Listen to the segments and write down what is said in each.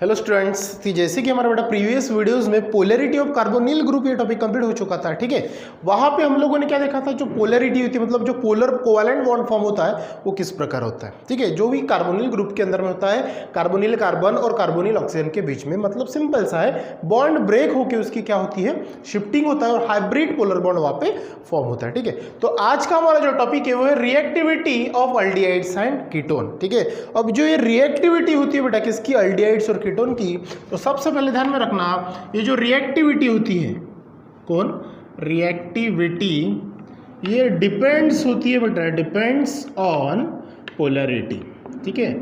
Hello students, थी जैसे कि हमारा बेटा प्रीवियस वीडियोस में पोलैरिटी ऑफ कार्बोनिल ग्रुप ये टॉपिक कंप्लीट हो चुका था। ठीक है, वहां पे हम लोगों ने क्या देखा था, जो पोलैरिटी होती है मतलब जो पोलर कोवैलेंट बॉन्ड फॉर्म होता है वो किस प्रकार होता है। ठीक है, जो भी कार्बोनिल ग्रुप के अंदर में होता है कार्बोनिल कार्बन और कार्बोनिल ऑक्सीजन के बीच में, मतलब सिंपल सा है, बॉन्ड ब्रेक होकर उसकी क्या होती है, शिफ्टिंग होता है और हाइब्रिड पोलर बॉन्ड वहां पे फॉर्म होता है। ठीक है, तो आज का हमारा जो टॉपिक है वो है reactivity of aldehydes and ketone. ठीक है, अब जो ये रिएक्टिविटी होती है बेटा किसकी, अल्डिहाइड्स और कीटोन की, तो सबसे पहले ध्यान में रखना ये जो रिएक्टिविटी होती है, कौन रिएक्टिविटी, ये डिपेंड्स होती है बेटा, डिपेंड्स ऑन पोलैरिटी। ठीक है,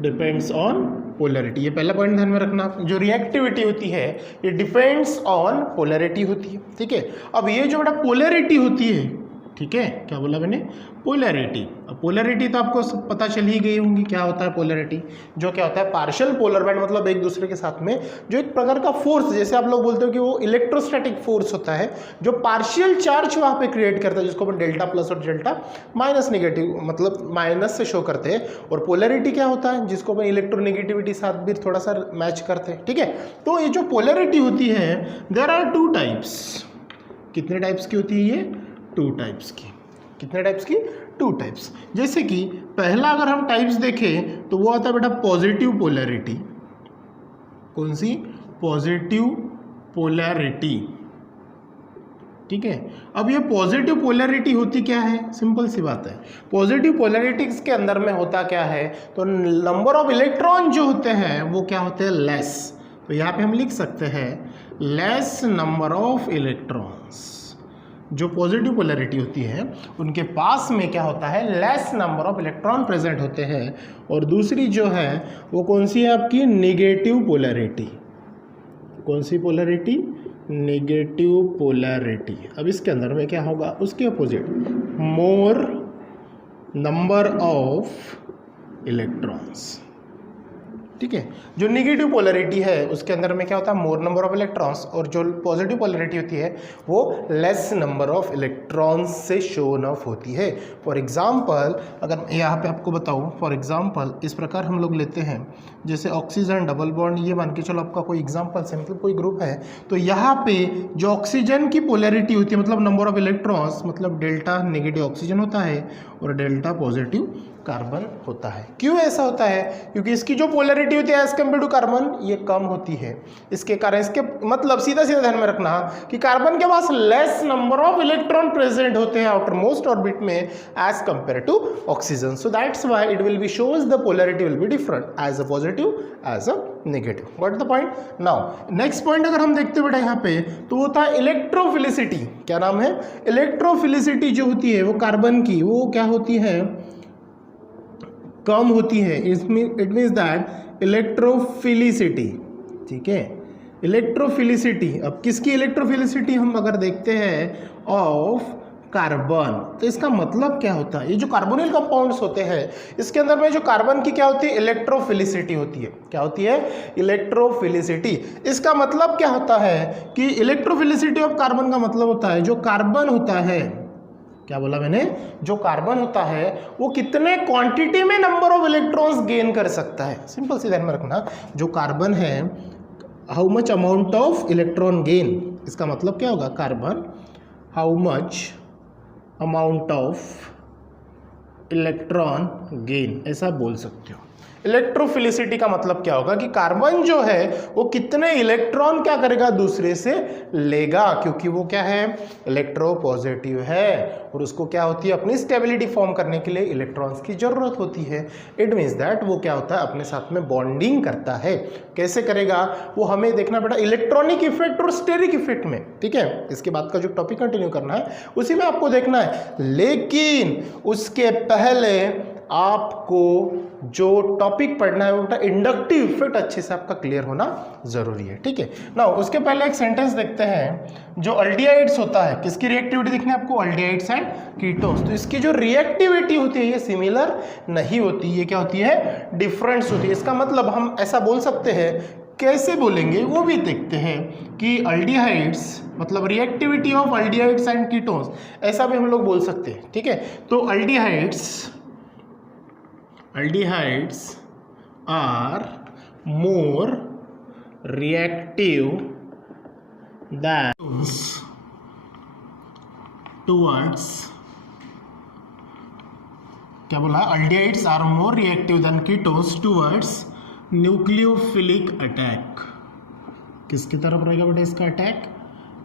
डिपेंड्स ऑन पोलैरिटी, ये पहला पॉइंट ध्यान में रखना। जो रिएक्टिविटी होती है ये डिपेंड्स ऑन पोलैरिटी होती है। ठीक है, अब ये जो बेटा पोलैरिटी होती है, ठीक है, क्या बोला मैंने, पोलैरिटी। अब पोलैरिटी तो आपको सब पता चल ही गई होंगी क्या होता है पोलैरिटी, जो क्या होता है पार्शियल पोलर बैंड, मतलब एक दूसरे के साथ में जो एक प्रकार का फोर्स, जैसे आप लोग बोलते हो कि वो इलेक्ट्रोस्टैटिक फोर्स होता है जो पार्शियल चार्ज वहां पे क्रिएट करता है, जिसको अपन डेल्टा प्लस और डेल्टा माइनस नेगेटिव, मतलब माइनस से शो करते हैं। और पोलैरिटी क्या होता है, जिसको अपन इलेक्ट्रोनेगेटिविटी साथ भी थोड़ा सा मैच करते हैं। ठीक है, तो ये जो पोलैरिटी होती है देयर आर टू टाइप्स। कितने टाइप्स की होती है ये, टू टाइप्स की। कितने टाइप्स की, टू टाइप्स। जैसे कि पहला अगर हम टाइप्स देखें तो वो आता है बेटा पॉजिटिव पोलैरिटी। कौन सी, पॉजिटिव पोलैरिटी। ठीक है, अब ये पॉजिटिव पोलैरिटी होती क्या है, सिंपल सी बात है, पॉजिटिव पोलैरिटीज के अंदर में होता क्या है, तो नंबर ऑफ इलेक्ट्रॉन जो होते हैं वो क्या होते हैं, लेस। तो यहाँ पे हम लिख सकते हैं लेस नंबर ऑफ इलेक्ट्रॉन्स। जो पॉजिटिव पोलैरिटी होती है उनके पास में क्या होता है, less number of electron present होते हैं। और दूसरी जो है वो कौन सी है आपकी, नेगेटिव पोलैरिटी। कौन सी पोलैरिटी, नेगेटिव पोलैरिटी। अब इसके अंदर में क्या होगा, उसके opposite, more number of electrons. ठीक है, जो नेगेटिव पोलैरिटी है उसके अंदर में क्या होता है, मोर नंबर ऑफ इलेक्ट्रॉन्स, और जो पॉजिटिव पोलैरिटी होती है वो लेस नंबर ऑफ इलेक्ट्रॉन्स से शोन ऑफ होती है। फॉर एग्जांपल अगर यहाँ पे आपको बताऊँ, फॉर एग्जांपल इस प्रकार हम लोग लेते हैं, जैसे ऑक्सीजन डबल बॉन्ड, ये मान के चलो आपका कोई एग्जांपल से, मतलब कोई ग्रुप है, तो यहाँ पे जो ऑक्सीजन की पोलैरिटी होती है, मतलब नंबर ऑफ इलेक्ट्रॉन्स, मतलब डेल्टा नेगेटिव ऑक्सीजन होता है और डेल्टा पॉजिटिव कार्बन होता है। क्यों ऐसा होता है, क्योंकि इसकी जो पोलैरिटी होती है एज कम्पेयर टू कार्बन ये कम होती है। इसके कारण, इसके मतलब सीधा सीधा ध्यान में रखना कि कार्बन के पास less number of electron present होते हैं आउटर मोस्ट ऑर्बिट में as compare to oxygen. So that's why it will be shows the polarity will be different as a positive as a negative. Got the point. Now next point अगर हम देखते बेटा यहाँ पे, तो वो था इलेक्ट्रोफिलिसिटी। क्या नाम है, इलेक्ट्रोफिलिसिटी जो होती है वो कार्बन की, वो क्या होती है, कम होती है। It means that electrophilicity. ठीक है, इलेक्ट्रोफिलिसिटी, अब किसकी इलेक्ट्रोफिलिसिटी हम अगर देखते हैं, ऑफ कार्बन, तो इसका मतलब क्या होता है, ये जो कार्बोनिल कंपाउंड्स होते हैं इसके अंदर में जो कार्बन की क्या होती है, इलेक्ट्रोफिलिसिटी होती है। क्या होती है, इलेक्ट्रोफिलिसिटी। इसका मतलब क्या होता है कि इलेक्ट्रोफिलिसिटी ऑफ कार्बन का मतलब होता है जो कार्बन होता है, क्या बोला मैंने, जो कार्बन होता है वो कितने क्वांटिटी में नंबर ऑफ इलेक्ट्रॉन्स गेन कर सकता है। सिंपल सी ध्यान में रखना, जो कार्बन है how much amount of electron gain, इसका मतलब क्या होगा, carbon how much amount of electron gain, ऐसा बोल सकते हो। इलेक्ट्रोफिलिसिटी का मतलब क्या होगा कि कार्बन जो है वो कितने इलेक्ट्रॉन क्या करेगा, दूसरे से लेगा, क्योंकि वो क्या है, इलेक्ट्रोपॉजिटिव है और उसको क्या होती है, अपनी स्टेबिलिटी फॉर्म करने के लिए इलेक्ट्रॉन्स की जरूरत होती है। इट मीन्स दैट वो क्या होता है, अपने साथ में बॉन्डिंग करता है। कैसे करेगा वो हमें देखना बेटा, इलेक्ट्रॉनिक इफेक्ट और स्टेरिक इफेक्ट में। ठीक है, इसके बाद का जो टॉपिक कंटिन्यू करना है उसी में आपको देखना है, लेकिन उसके पहले आपको जो टॉपिक पढ़ना है वो बेटा इंडक्टिव इफेक्ट अच्छे से आपका क्लियर होना जरूरी है। ठीक है, नाउ उसके पहले एक सेंटेंस देखते हैं। जो अल्डिहाइड्स होता है, किसकी रिएक्टिविटी देखनी है आपको, अल्डिहाइड्स एंड कीटोन्स, तो इसकी जो रिएक्टिविटी होती है ये सिमिलर नहीं होती, ये क्या होती है, डिफरेंस होती है। इसका मतलब हम ऐसा बोल सकते हैं, कैसे बोलेंगे वो भी देखते हैं कि अल्डिहाइड्स मतलब reactivity of aldehydes and ketones, ऐसा भी हम लोग बोल सकते हैं। ठीक है, तो aldehydes are more reactive than towards, क्या बोला, aldehydes are more reactive than ketones towards nucleophilic attack. किसकी तरफ रहेगा बेटा इसका अटैक?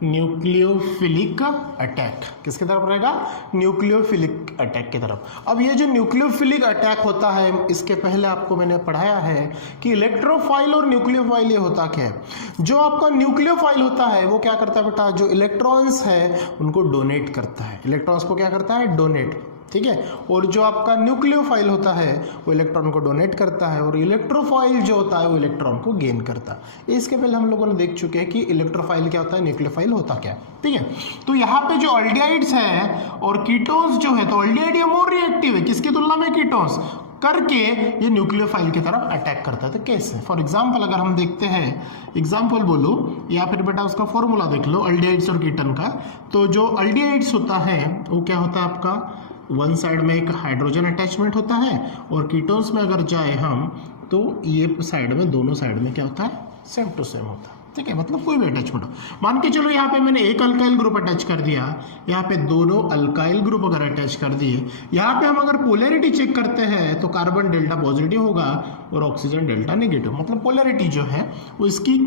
Nucleophilic attack. किसकी तरफ रहेगा? न्यूक्लियोफिलिक अटैक की तरफ। अब ये जो न्यूक्लियोफिलिक अटैक होता है, इसके पहले आपको मैंने पढ़ाया है कि इलेक्ट्रोफाइल और न्यूक्लियोफाइल ये होता क्या है। जो आपका न्यूक्लियोफाइल होता है वो क्या करता है बेटा, जो इलेक्ट्रॉन्स है उनको डोनेट करता है, इलेक्ट्रॉन्स को क्या करता है, डोनेट, ठीक है। और जो आपका न्यूक्लियोफाइल होता है वो इलेक्ट्रॉन को डोनेट करता है, और इलेक्ट्रोफाइल जो होता है वो इलेक्ट्रॉन को गेन करता है। इसके पहले हम लोगों ने देख चुके हैं कि इलेक्ट्रोफाइल क्या होता है, न्यूक्लियोफाइल होता क्या है, ठीक है। तो यहाँ पे जो अल्डिहाइड्स है और कीटोन्स जो है, तो अल्डिहाइड ये मोर रिएक्टिव है किसकी तुलना में, कीटोन्स करके ये न्यूक्लियोफाइल की तरफ अटैक करता है। तो कैसे? फॉर एग्जाम्पल अगर हम देखते हैं, एग्जाम्पल बोलो या फिर बेटा उसका फॉर्मूला देख लो अल्डिहाइड्स और कीटन का। तो जो अल्डिहाइड्स होता है वो क्या होता है आपका, वन साइड में एक हाइड्रोजन अटैचमेंट होता है, और कीटोन्स में अगर जाए हम तो ये साइड में, दोनों साइड में क्या होता है, सेम टू सेम होता है, ठीक है। मतलब कोई भी अटैचमेंट हो, मान के चलो यहाँ पे मैंने एक अल्काइल ग्रुप अटैच कर दिया, यहाँ पे दोनों अल्काइल ग्रुप अगर अटैच कर दिए, यहाँ पे हम अगर पोलैरिटी चेक करते हैं तो कार्बन डेल्टा पॉजिटिव होगा और ऑक्सीजन डेल्टा नेगेटिव। मतलब पोलैरिटी जो है वो इसकी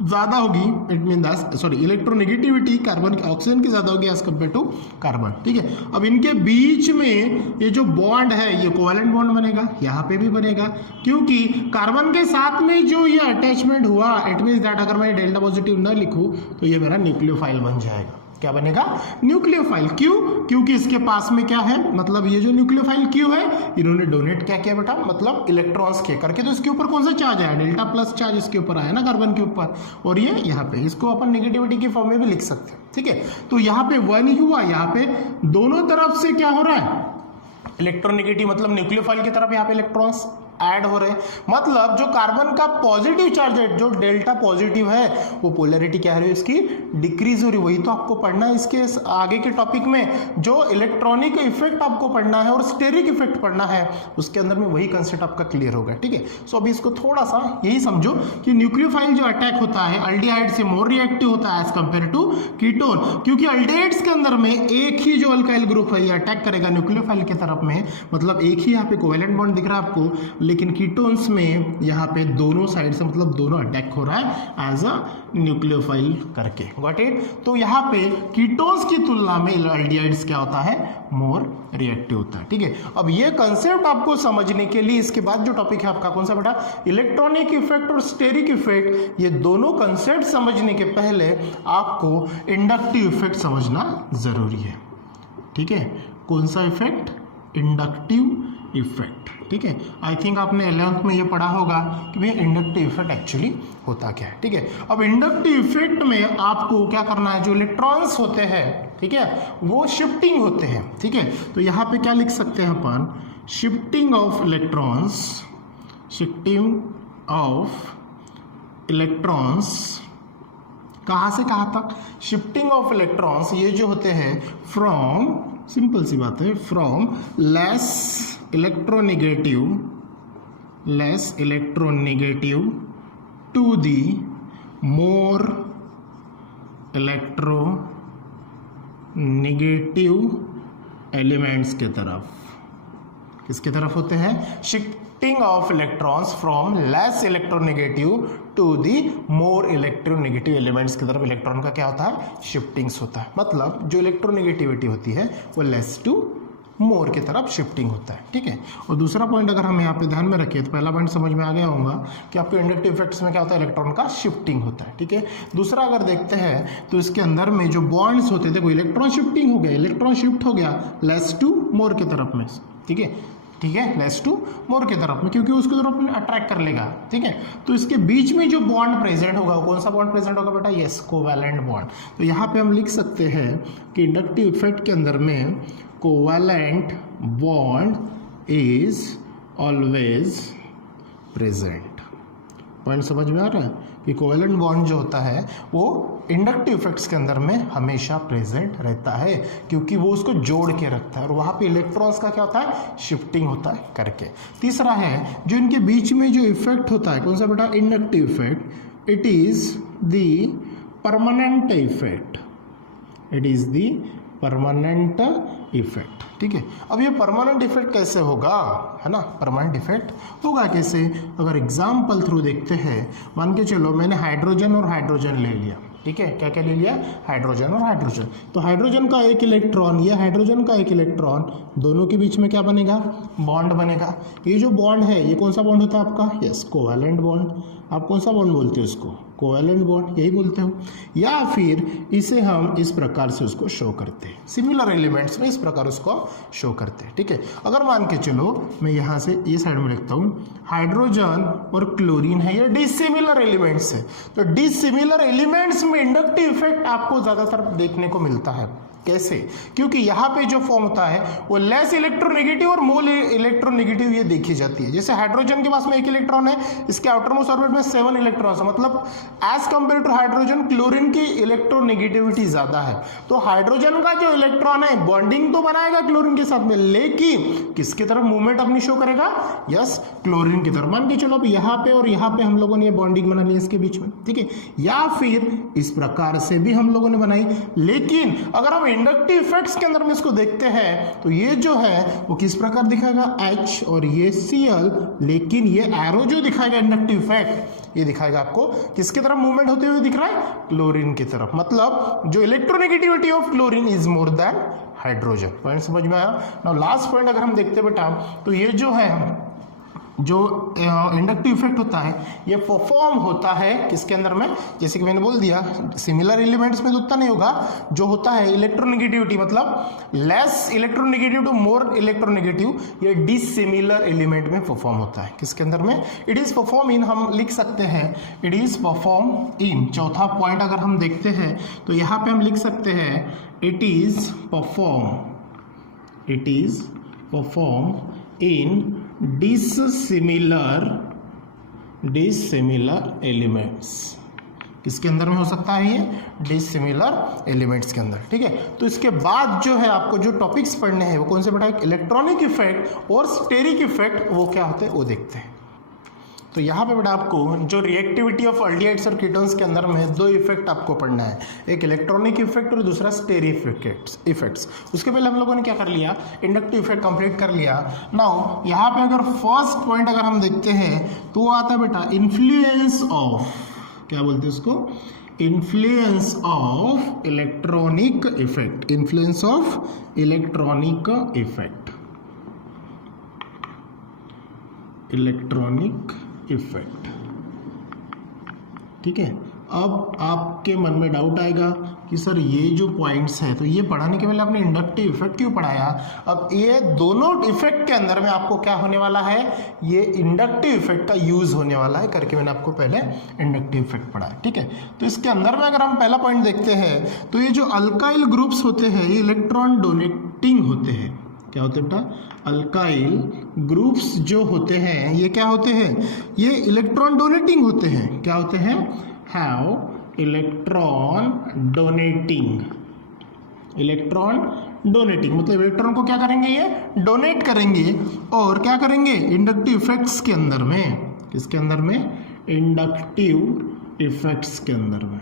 ज़्यादा होगी, it mean sorry electronegativity carbon oxygen की ज़्यादा होगी एज कम्पेयर टू कार्बन, ठीक है। अब इनके बीच में ये जो बॉन्ड है ये कोवैलेंट बॉन्ड बनेगा, यहाँ पे भी बनेगा, क्योंकि कार्बन के साथ में जो ये अटैचमेंट हुआ, इट मीन्स दैट अगर मैं डेल्टा पॉजिटिव न लिखूँ तो ये मेरा न्यूक्लियोफाइल बन जाएगा। क्या बनेगा? न्यूक्लियोफाइल। क्यों? क्योंकि इसके पास में क्या है, मतलब ये जो न्यूक्लियोफाइल क्यों है, इन्होंने डोनेट क्या किया बेटा, मतलब इलेक्ट्रॉन्स के करके, तो इसके ऊपर कौन सा चार्ज आया, डेल्टा प्लस चार्ज इसके ऊपर आया ना कार्बन के ऊपर, और ये यहाँ पे, इसको अपन नेगेटिविटी के फॉर्म में भी लिख सकते हैं, ठीक है। तो यहाँ पे 1 ही हुआ, यहाँ पे दोनों तरफ से क्या हो रहा है, इलेक्ट्रोनेगेटिव, मतलब न्यूक्लियोफाइल की तरफ यहाँ पे इलेक्ट्रॉन्स ऐड हो रहे हैं। मतलब जो कार्बन का पॉजिटिव चार्ज है, जो डेल्टा पॉजिटिव है, वो पोलैरिटी क्या है इसकी, डिक्रीज हो रही है। वही तो आपको पढ़ना है इसके आगे के टॉपिक में, जो इलेक्ट्रॉनिक इफेक्ट आपको पढ़ना है और स्टेरिक इफेक्ट पढ़ना है, उसके अंदर में वही कंसेप्ट आपका क्लियर होगा, ठीक है। सो अभी इसको थोड़ा सा यही समझो कि न्यूक्लियोफाइल जो अटैक होता है अल्डिहाइड से मोर रिएक्टिव होता है एज कंपेयर टू कीटोन, क्योंकि अल्डिहाइड्स के अंदर में एक ही जो अल्काइल ग्रुप है ये अटैक करेगा न्यूक्लियोफाइल की तरफ में, मतलब एक ही यहाँ पे कोवैलेंट बॉन्ड दिख रहा है आपको, लेकिन कीटोन्स में यहाँ पे दोनों साइड से, मतलब दोनों अटैक हो रहा है एज अ न्यूक्लियोफाइल करके, गॉट इट। तो यहाँ पे कीटोन्स की तुलना में अल्डिहाइड्स क्या होता है, मोर रिएक्टिव होता है, ठीक है। अब ये कंसेप्ट आपको समझने के लिए इसके बाद जो टॉपिक है आपका कौन सा बेटा, इलेक्ट्रॉनिक इफेक्ट और स्टेरिक इफेक्ट, ये दोनों कंसेप्ट समझने के पहले आपको इंडक्टिव इफेक्ट समझना जरूरी है, ठीक है। कौन सा इफेक्ट, इंडक्टिव इफेक्ट, ठीक है। आई थिंक आपने 11th में ये पढ़ा होगा कि भैया इंडक्टिव इफेक्ट एक्चुअली होता क्या है, ठीक है। अब इंडक्टिव इफेक्ट में आपको क्या करना है, जो इलेक्ट्रॉन्स होते हैं, ठीक है, वो शिफ्टिंग होते हैं, ठीक है। तो यहाँ पे क्या लिख सकते हैं अपन, shifting of electrons, shifting of electrons कहाँ से कहाँ तक, शिफ्टिंग ऑफ इलेक्ट्रॉन्स ये जो होते हैं फ्रॉम, सिंपल सी बात है, from less electronegative to the more electronegative elements के तरफ। किसके तरफ होते हैं, shifting of electrons from less electronegative to the more electronegative elements की तरफ इलेक्ट्रॉन का क्या होता है, शिफ्टिंग्स होता है। मतलब जो इलेक्ट्रोनेगेटिविटी होती है वो लेस टू मोर की तरफ शिफ्टिंग होता है, ठीक है। और दूसरा पॉइंट अगर हम यहाँ पे ध्यान में रखें तो पहला पॉइंट समझ में आ गया होगा कि आपके इंडक्टिव इफेक्ट्स में क्या होता है, इलेक्ट्रॉन का शिफ्टिंग होता है, ठीक है। दूसरा अगर देखते हैं तो इसके अंदर में जो बॉन्ड्स होते थे वो इलेक्ट्रॉन शिफ्टिंग हो गया, इलेक्ट्रॉन शिफ्ट हो गया लेस टू मोर की तरफ में, ठीक है, ठीक है, लेस टू मोर की तरफ में, क्योंकि उसकी तरफ अट्रैक्ट कर लेगा, ठीक है। तो इसके बीच में जो बॉन्ड प्रेजेंट होगा, कौन सा बॉन्ड प्रेजेंट होगा बेटा, यस, कोवैलेंट बॉन्ड। तो यहाँ पे हम लिख सकते हैं कि इंडक्टिव इफेक्ट के अंदर में covalent bond is always present. Point समझ में आ रहा है कि कोवैलेंट बॉन्ड जो होता है वो इंडक्टिव इफेक्ट्स के अंदर में हमेशा प्रेजेंट रहता है, क्योंकि वो उसको जोड़ के रखता है, और वहाँ पे इलेक्ट्रॉन्स का क्या होता है, शिफ्टिंग होता है करके। तीसरा है जो इनके बीच में जो इफेक्ट होता है, कौन सा बेटा, inductive effect, it is the permanent effect, it is the permanent effect. ठीक है, अब ये परमानेंट इफेक्ट कैसे होगा, है ना, परमानेंट इफेक्ट होगा कैसे, अगर एग्जाम्पल थ्रू देखते हैं। मान के चलो मैंने हाइड्रोजन और हाइड्रोजन ले लिया, ठीक है, क्या क्या ले लिया, हाइड्रोजन और हाइड्रोजन। तो हाइड्रोजन का एक इलेक्ट्रॉन या हाइड्रोजन का एक इलेक्ट्रॉन, दोनों के बीच में क्या बनेगा, बॉन्ड बनेगा। ये जो बॉन्ड है ये कौन सा बॉन्ड होता है आपका, यस, कोवैलेंट बॉन्ड। आप कौन सा बॉन्ड बोलते हो इसको, कोवैलेंट बॉन्ड, यही बोलते हो। या फिर इसे हम इस प्रकार से उसको शो करते हैं, सिमिलर एलिमेंट्स में इस प्रकार उसको शो करते हैं। ठीक है, अगर मान के चलो मैं यहाँ से ये साइड में लिखता हूँ, हाइड्रोजन और क्लोरीन है, ये डिसिमिलर एलिमेंट्स है। तो डिसिमिलर एलिमेंट्स में इंडक्टिव इफेक्ट आपको ज्यादातर देखने को मिलता है। कैसे, क्योंकि यहाँ पे जो फॉर्म होता है वो लेस इलेक्ट्रोनेगेटिव और मोर इलेक्ट्रोनेगेटिव ये देखी जाती है। जैसे हाइड्रोजन के पास में एक इलेक्ट्रॉन है, इसके आउटरमोस्ट ऑर्बिट में 7 इलेक्ट्रॉन्स है, मतलब as compare to hydrogen chlorine की इलेक्ट्रोनेगेटिविटी ज्यादा है। तो हाइड्रोजन का जो इलेक्ट्रॉन है बॉन्डिंग तो बनाएगा क्लोरीन के साथ में, लेकिन किसकी तरफ मूवमेंट अपनी शो करेगा, यस, क्लोरीन की तरफ। मान के चलो अब यहाँ पे और यहाँ पे हम लोगों ने बॉन्डिंग बना ली इसके बीच में, ठीक है, या फिर इस प्रकार से भी हम लोगों ने बनाई। लेकिन अगर हम इंडक्टिव इफेक्ट्स के अंदर में इसको देखते हैं तो ये जो है वो किस प्रकार दिखाएगा, H और ये Cl, लेकिन ये एरो जो दिखाएगा इंडक्टिव इफेक्ट, ये दिखाएगा आपको किसकी तरफ मूवमेंट होते हुए दिख रहा है, क्लोरीन की तरफ। मतलब जो electronegativity of chlorine is more than hydrogen. Point समझ में आया। नाउ लास्ट पॉइंट अगर हम देखते बेटा, तो ये जो है जो इंडक्टिव इफेक्ट होता है ये परफॉर्म होता है किसके अंदर में, जैसे कि मैंने बोल दिया सिमिलर एलिमेंट्स में तो उतना नहीं होगा, जो होता है इलेक्ट्रोनेगेटिविटी मतलब less electronegative to more electronegative, ये डिसिमिलर एलिमेंट में परफॉर्म होता है। किसके अंदर में, इट इज परफॉर्म इन, हम लिख सकते हैं इट इज परफॉर्म इन। चौथा पॉइंट अगर हम देखते हैं तो यहाँ पे हम लिख सकते हैं it is perform, it is perform in dissimilar elements. किसके अंदर में हो सकता है ये, डिसिमिलर एलिमेंट्स के अंदर। ठीक है, तो इसके बाद जो है आपको जो टॉपिक्स पढ़ने हैं वो कौन से बेटा, इलेक्ट्रॉनिक इफेक्ट और स्टेरिक इफेक्ट, वो क्या होते हैं वो देखते हैं। तो यहाँ पे बेटा आपको जो रिएक्टिविटी ऑफ अल्डिहाइड्स और कीटोन्स के अंदर में 2 इफेक्ट आपको पढ़ना है, एक इलेक्ट्रॉनिक इफेक्ट और दूसरा स्टेरिक इफेक्ट्स। उसके पहले हम लोगों ने क्या कर लिया, इंडक्टिव इफेक्ट कंप्लीट कर लिया। नाउ यहाँ पे अगर फर्स्ट पॉइंट अगर हम देखते हैं तो वो आता है बेटा इन्फ्लुएंस ऑफ, क्या बोलते हैं उसको, influence of electronic effect, influence of electronic effect, electronic effect. ठीक है, अब आपके मन में डाउट आएगा कि सर ये जो पॉइंट्स है तो ये पढ़ाने के पहले आपने इंडक्टिव इफेक्ट क्यों पढ़ाया। अब ये दोनों इफेक्ट के अंदर में आपको क्या होने वाला है, ये इंडक्टिव इफेक्ट का यूज होने वाला है करके मैंने आपको पहले इंडक्टिव इफेक्ट पढ़ाया। ठीक है, तो इसके अंदर में अगर हम पहला पॉइंट देखते हैं तो ये जो अल्काइल ग्रुप्स होते हैं ये इलेक्ट्रॉन डोनेटिंग होते हैं। क्या होते हैं बेटा, अल्काइल ग्रुप्स जो होते हैं ये क्या होते हैं, ये इलेक्ट्रॉन डोनेटिंग होते हैं। क्या होते हैं, have electron donating, electron donating मतलब इलेक्ट्रॉन को क्या करेंगे, ये डोनेट करेंगे और क्या करेंगे, इंडक्टिव इफेक्ट्स के अंदर में, किसके अंदर में, इंडक्टिव इफेक्ट्स के अंदर में,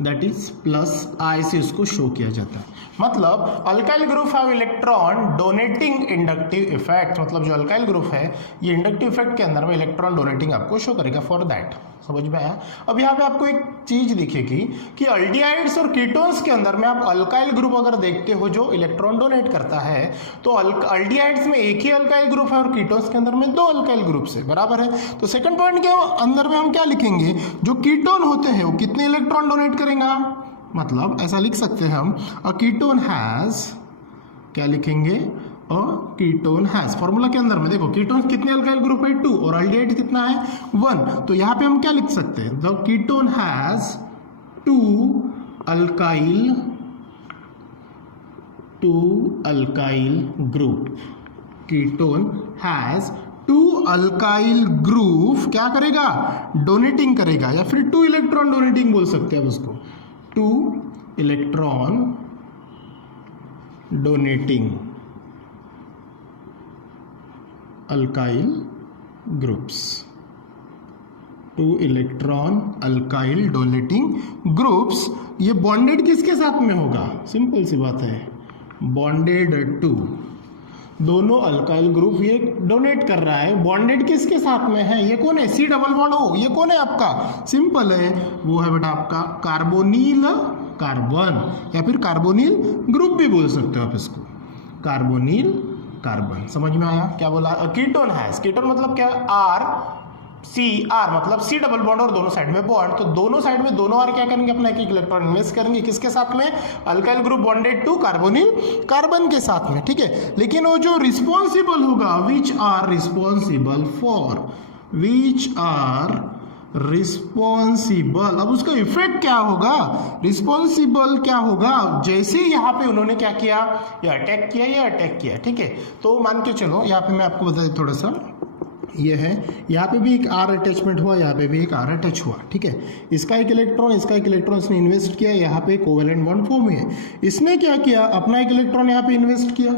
दैट इज प्लस आई से उसको शो किया जाता है। मतलब alkyl group have electron donating inductive effect, मतलब जो अल्काइल ग्रुप है ये इंडक्टिव इफेक्ट के अंदर में इलेक्ट्रॉन डोनेटिंग आपको शो करेगा। फॉर दैट, समझ में आया। अब यहाँ पे आपको एक चीज दिखेगी कि अल्डिहाइड्स और कीटोन्स के अंदर में आप अल्काइल ग्रुप अगर देखते हो जो इलेक्ट्रॉन डोनेट करता है, तो अल्डिहाइड्स में एक ही अल्काइल ग्रुप है और कीटोन्स के अंदर में 2 अल्काइल ग्रुप्स है, बराबर है। तो सेकंड पॉइंट के अंदर में हम क्या लिखेंगे, जो कीटोन होते हैं वो कितने इलेक्ट्रॉन डोनेट करेगा, मतलब ऐसा लिख सकते हैं हम, अ कीटोन हैज, क्या लिखेंगे, अ कीटोन हैज, फॉर्मूला के अंदर में देखो कीटोन कितने अल्काइल ग्रुप है 2 और अल्डिहाइड कितना है 1, तो यहाँ पे हम क्या लिख सकते हैं, the ketone has 2 alkyl group, ketone has 2 alkyl group, क्या करेगा, डोनेटिंग करेगा, या फिर 2 इलेक्ट्रॉन डोनेटिंग बोल सकते हैं अब उसको, 2 electron donating alkyl groups. 2 electron alkyl donating groups. ये बॉन्डेड किसके साथ में होगा? सिंपल सी बात है, बॉन्डेड टू दोनों अल्काइल ग्रुप ये डोनेट कर रहा है। बॉन्डेड किसके साथ में है? ये कौन है? सी डबल बॉन्ड ओ, ये कौन है आपका? सिंपल है, वो है बेटा आपका कार्बोनिल कार्बन, या फिर कार्बोनिल ग्रुप भी बोल सकते हो आप इसको, कार्बोनिल कार्बन। समझ में आया क्या बोला? कीटोन है, कीटोन मतलब क्या? आर सी, आर मतलब सी डबल बॉन्ड और दोनों साइड में बॉन्ड, तो दोनों साइड में दोनों आर क्या करेंगे? अपना एक इलेक्ट्रॉन इन्वेस्ट करेंगे किसके साथ में? Alkyl group bonded to carbonyl carbon के साथ में, ठीक है। लेकिन वो जो रिस्पॉन्सिबल होगा, which are responsible for, which are responsible, अब उसका इफेक्ट क्या होगा? रिस्पॉन्सिबल क्या होगा? जैसे यहाँ पे उन्होंने क्या किया? ये अटैक किया, ये अटैक किया, ठीक है। तो मान के चलो यहाँ पे मैं आपको बता दूं थोड़ा सा, ये है, यहाँ पे भी एक आर अटैचमेंट हुआ, यहाँ पे भी एक आर अटैच हुआ, ठीक है। इसका एक इलेक्ट्रॉन, इसका एक इलेक्ट्रॉन इसने इन्वेस्ट किया, यहाँ पे कोवेलेंट बॉन्ड फॉर्म है। इसने क्या किया? अपना एक इलेक्ट्रॉन यहाँ पे इन्वेस्ट किया,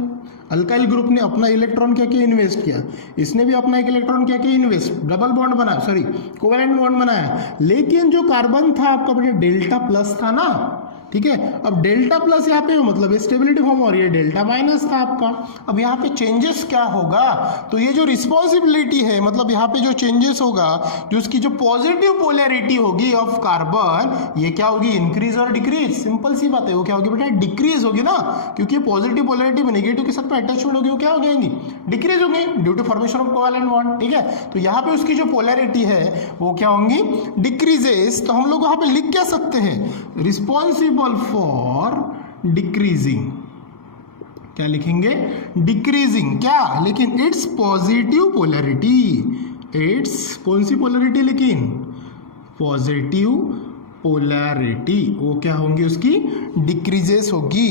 अल्काइल ग्रुप ने अपना इलेक्ट्रॉन क्या किया? इन्वेस्ट किया। इसने भी अपना एक इलेक्ट्रॉन क्या किया? इन्वेस्ट, डबल बॉन्ड बनाया, सॉरी कोवेलेंट बॉन्ड बनाया। लेकिन जो कार्बन था आपका बेटा डेल्टा प्लस था ना, ठीक है। अब डेल्टा प्लस यहाँ पे मतलब स्टेबिलिटी फॉर्म, और ये डेल्टा माइनस था आपका। अब यहाँ पे चेंजेस क्या होगा? तो ये जो रिस्पॉन्सिबिलिटी है, मतलब यहाँ पे जो चेंजेस होगा, जो उसकी जो पॉजिटिव पोलैरिटी होगी ऑफ कार्बन, ये क्या होगी? इंक्रीज और डिक्रीज। सिंपल सी बात है, वो क्या होगी बेटा? डिक्रीज होगी ना, क्योंकि पॉजिटिव पोलैरिटी में नेगेटिव के साथ में अटैचमेंट होगी, वो क्या हो जाएंगी? डिक्रीज होंगी due to formation of covalent bond, ठीक है। तो यहाँ पे उसकी जो पोलैरिटी है वो क्या होंगी? डिक्रीजेस। तो हम लोग वहाँ पे लिख क्या सकते हैं? रिस्पॉन्सिबल फॉर डिक्रीजिंग, क्या लिखेंगे? डिक्रीजिंग क्या? लेकिन इट्स पॉजिटिव पोलैरिटी, इट्स कौन सी पोलैरिटी? लेकिन पॉजिटिव पोलैरिटी, वो क्या होंगी? उसकी डिक्रीजेस होगी।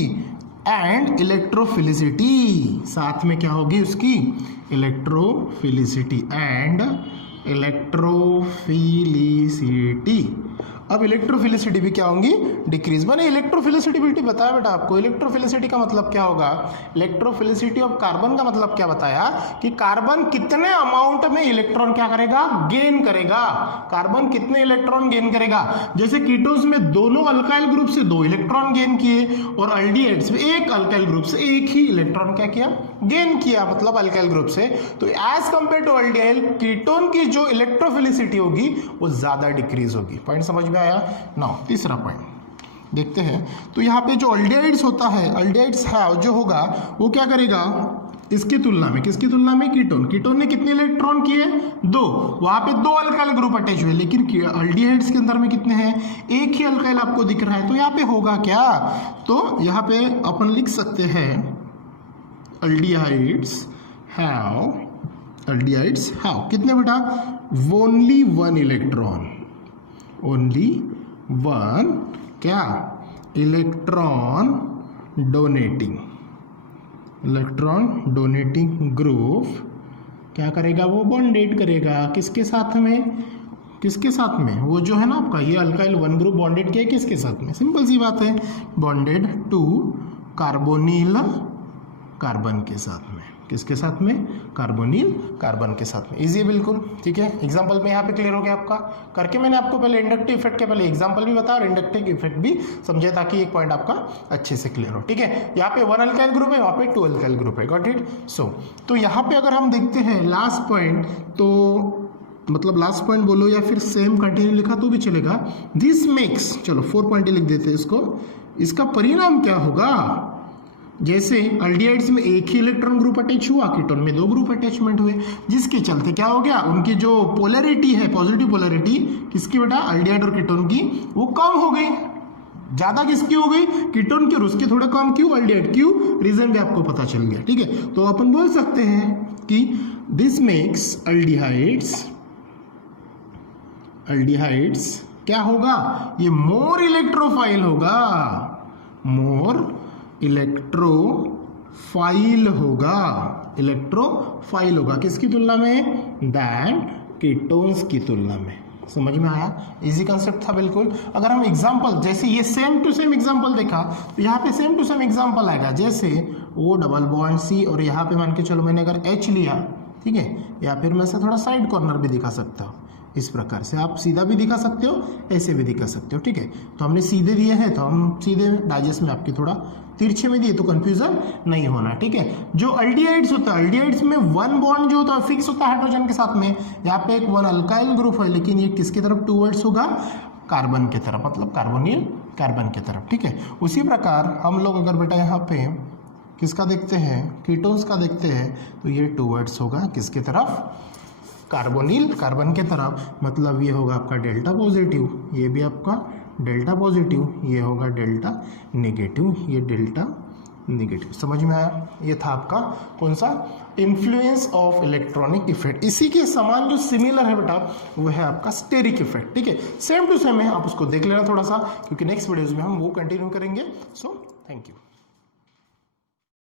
एंड इलेक्ट्रोफिलिसिटी, साथ में क्या होगी उसकी? Electrophilicity and electrophilicity. अब इलेक्ट्रोफिलिसिटी भी क्या होंगी? डिक्रीज। मैंने इलेक्ट्रोफिलिसिटी बताया बेटा आपको। इलेक्ट्रोफिलिसिटी का मतलब क्या होगा? इलेक्ट्रोफिलिसिटी ऑफ कार्बन का मतलब क्या बताया? कि कार्बन कितने अमाउंट में इलेक्ट्रॉन क्या करेगा? गेन करेगा। कार्बन कितने इलेक्ट्रॉन गेन करेगा? जैसे कीटोन्स में दोनों अल्काइल ग्रुप से 2 इलेक्ट्रॉन गेन किए, और अल्डिहाइड्स में एक अल्काइल ग्रुप से एक ही इलेक्ट्रॉन क्या किया? गेन किया, मतलब अल्काइल ग्रुप से। तो as compare to aldehyde, ketone की जो इलेक्ट्रोफिलिसिटी होगी वो ज्यादा डिक्रीज होगी। पॉइंट समझ में आया? नाउ तीसरा पॉइंट देखते हैं। तो यहाँ पे जो अल्डिहाइड्स होता है, अल्डिहाइड्स है जो होगा वो क्या करेगा? इसकी तुलना में, किसकी तुलना में? कीटोन। कीटोन ने कितने इलेक्ट्रॉन किए? 2। वहां पे 2 अल्काइल ग्रुप अटैच हुए, लेकिन अल्डिहाइड्स के अंदर में कितने हैं? एक ही अल्काइल आपको दिख रहा है। तो यहाँ पे होगा क्या? तो यहाँ पे अपन लिख सकते हैं अल्डिहाइड्स हैव कितने बेटा? ओनली 1 इलेक्ट्रॉन, ओनली 1 क्या? इलेक्ट्रॉन डोनेटिंग ग्रुप क्या करेगा? वो बॉन्डेड करेगा। किसके साथ में? किसके साथ में? वो जो है ना आपका ये अल्काइल 1 ग्रुप बॉन्डेड किया किसके साथ में? सिंपल सी बात है, बॉन्डेड टू कार्बोनिल कार्बन के साथ में। किसके साथ में? कार्बोनिल कार्बन के साथ में। इजी है बिल्कुल, ठीक है। एग्जांपल में यहाँ पे क्लियर हो गया आपका करके। मैंने आपको पहले इंडक्टिव इफेक्ट के पहले एग्जांपल भी बताया और इंडक्टिव इफेक्ट भी समझे, ताकि एक पॉइंट आपका अच्छे से क्लियर हो, ठीक है। यहाँ पे 1 अल्काइल ग्रुप है, वहाँ पे 2 अल्काइल ग्रुप है। Got it? सो तो यहाँ पे अगर हम देखते हैं लास्ट पॉइंट, तो मतलब लास्ट पॉइंट बोलो या फिर सेम कंटिन्यू लिखा तो भी चलेगा। दिस मेक्स, चलो 4 पॉइंट लिख देते हैं इसको। इसका परिणाम क्या होगा? जैसे अल्डिहाइड्स में एक ही इलेक्ट्रॉन ग्रुप अटैच हुआ, कीटोन में 2 ग्रुप अटैचमेंट हुए, जिसके चलते क्या हो गया? उनकी जो पोलैरिटी है, पॉजिटिव पोलैरिटी किसकी बेटा? अल्डिहाइड और कीटोन की, वो कम हो गई। ज्यादा किसकी हो गई? कीटोन की, और उसके थोड़ा कम क्यों? अल्डिहाइड। क्यों? रीजन भी आपको पता चल गया, ठीक है। तो अपन बोल सकते हैं कि दिस मेक्स अल्डिहाइड्स क्या होगा? ये मोर इलेक्ट्रोफाइल होगा, मोर इलेक्ट्रोफाइल होगा किसकी तुलना में? दैन कीटोन्स की तुलना में। समझ में आया? इजी कंसेप्ट था बिल्कुल। अगर हम एग्जांपल, जैसे ये सेम टू सेम एग्जांपल देखा, तो यहाँ पे सेम टू सेम एग्जांपल आएगा। जैसे O डबल बॉन्ड C, और यहाँ पे मान के चलो मैंने अगर H लिया, ठीक है, या फिर मैं से थोड़ा साइड कॉर्नर भी दिखा सकता हूँ। इस प्रकार से आप सीधा भी दिखा सकते हो, ऐसे भी दिखा सकते हो, ठीक है। तो हमने सीधे दिए हैं तो हम सीधे डाइजेस्ट में आपके थोड़ा तिरछे में दिए तो कंफ्यूजन नहीं होना, ठीक है। जो अल्डिहाइड्स होता है, अल्डिहाइड्स में वन बॉन्ड जो होता है फिक्स होता है हाइड्रोजन के साथ में। यहाँ पे एक वन अल्काइल ग्रुप है, लेकिन ये किसकी तरफ टूवर्ड्स होगा, कार्बन की तरफ, मतलब कार्बोनिल कार्बन की तरफ, ठीक है। उसी प्रकार हम लोग अगर बेटा यहाँ पे किसका देखते हैं, कीटोन्स का देखते हैं, तो ये टूवर्ड्स होगा किसकी तरफ, कार्बोनिल कार्बन के तरफ, मतलब ये होगा आपका डेल्टा पॉजिटिव, ये भी आपका डेल्टा पॉजिटिव, ये होगा डेल्टा नेगेटिव, ये डेल्टा नेगेटिव। समझ में आया? ये था आपका कौन सा, इन्फ्लुएंस ऑफ इलेक्ट्रॉनिक इफेक्ट। इसी के समान जो सिमिलर है बेटा वो है आपका स्टेरिक इफेक्ट, ठीक है। सेम टू सेम है, आप उसको देख लेना थोड़ा सा, क्योंकि नेक्स्ट वीडियोज में हम वो कंटिन्यू करेंगे। So thank you.